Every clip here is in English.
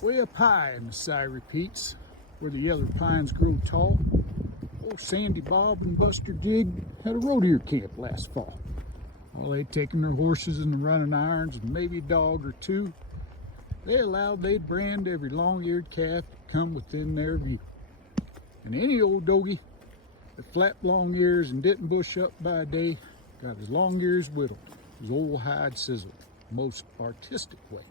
Way up high in the Sierry peaks, where the yellow pines grow tall, old Sandy Bob and Buster Jig had a road deer camp last fall. While they'd taken their horses and the running irons and maybe a dog or two, they allowed they'd brand every long-eared calf that come within their view. And any old doggy that flapped long ears and didn't bush up by a day got his long ears whittled, his old hide sizzled, most artistic way.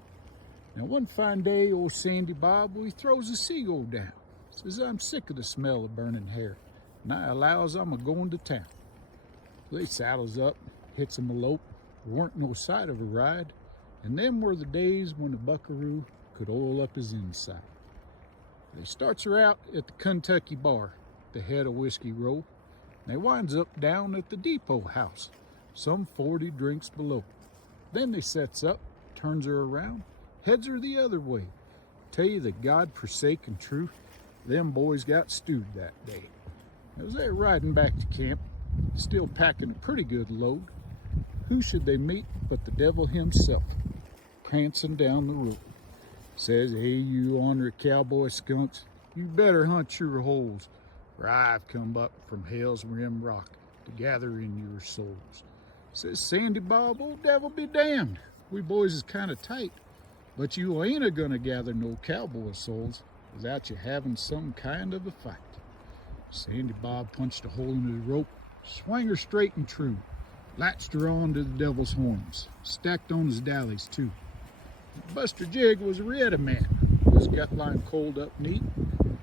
Now one fine day, old Sandy Bob, he throws a seagull down. Says, I'm sick of the smell of burning hair, and I allows I'm a-going to town. So they saddles up, hits him a lope. There weren't no sight of a ride, and them were the days when a buckaroo could oil up his inside. They starts her out at the Kentucky bar, the head of Whiskey Row, and they winds up down at the depot house, some 40 drinks below. Then they sets up, turns her around, heads her the other way. Tell you the God-forsaken truth, them boys got stewed that day. As they were riding back to camp, still packing a pretty good load, who should they meet but the devil himself, prancing down the road. Says, hey, you ornery cowboy skunks, you better hunt your holes, for I've come up from hell's rim rock to gather in your souls. Says Sandy Bob, old devil be damned, we boys is kind of tight, but you ain't a-gonna gather no cowboy souls without you having some kind of a fight. Sandy Bob punched a hole into the rope, swung her straight and true, latched her on to the devil's horns, stacked on his dallies too. Buster Jig was a ready man, his gut line coiled up neat.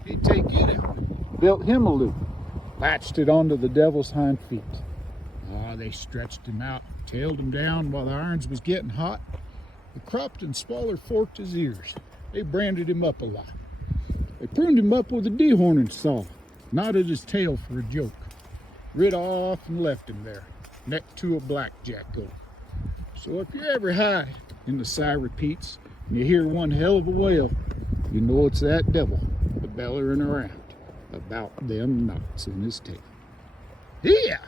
He'd take it out, built him a loop, latched it onto the devil's hind feet. They stretched him out, tailed him down while the irons was getting hot. They cropped and swaller forked his ears. They branded him up a lot. They pruned him up with a dehorning saw, knotted his tail for a joke, rid off and left him there, next to a blackjack goat. So if you're ever high in the Sierry peaks and you hear one hell of a wail, you know it's that devil a bellering around about them knots in his tail. Yeah!